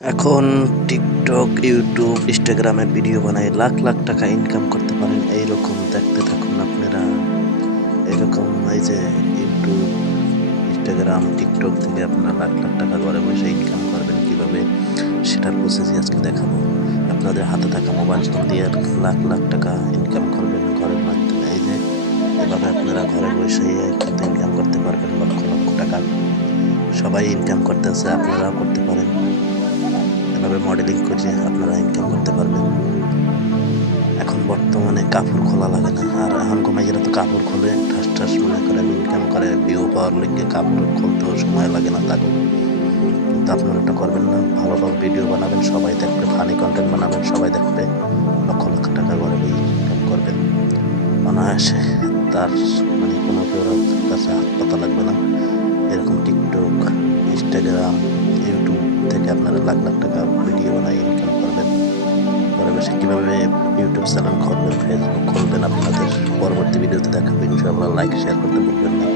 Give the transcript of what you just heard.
এখন TikTok, YouTube, ইনস্টাগ্রামে video বানায় লাখ লাখ টাকা ইনকাম করতে পারেন। এইরকম দেখতে থাকুন আপনারা। এরকম এই যে ইউটিউব, ইনস্টাগ্রাম, টিকটক থেকে আপনারা লাখ লাখ টাকা ঘরে বসে ইনকাম করবেন কিভাবে, সেটার প্রসেসই আজকে দেখাবো। আপনাদের হাতে থাকা মোবাইল ফোন দিয়ে লাখ লাখ টাকা ইনকাম করবেন ঘরের মাধ্যমে। এই যে এভাবে আপনারা ঘরে বসে কিন্তু ইনকাম করতে পারবেন লক্ষ লক্ষ টাকা। সবাই ইনকাম করতেছে, আপনারাও করতে পারেন। এভাবে মডেলিং করে আপনারা ইনকাম করতে পারবেন। এখন বর্তমানে কাপড় খোলা লাগে না, আর এখন মাইয়েরা তো কাপড় খোলে ঠাস ঠাস, মনে করেন ইনকাম করে ভিউ পাওয়ার লিগে কাপড় খুলতেও সময় লাগে না তাকে। কিন্তু আপনারা ওটা করবেন না, ভালোভাবে ভিডিও বানাবেন, সবাই দেখবে, ফানি কন্টেন্ট বানাবেন, সবাই দেখবে, লক্ষ লক্ষ টাকা ঘরে বসে ইনকাম করবেন অনায়াসে। তার কোনো কেউ কাছে হাত পাতা লাগবে না। এরকম টিকটক, ইনস্টাগ্রাম, ইউটিউব থেকে আপনারা লাখ লাখ টাকা ভিডিও বানায় ইনকাম করবেন। ঘরে বসে কীভাবে ইউটিউব চ্যানেল খুলবেন, ফেসবুক খুলবেন আপনাদের পরবর্তী ভিডিওতে দেখাবো ইনশাআল্লাহ। লাইক শেয়ার করতে ভুলবেন না।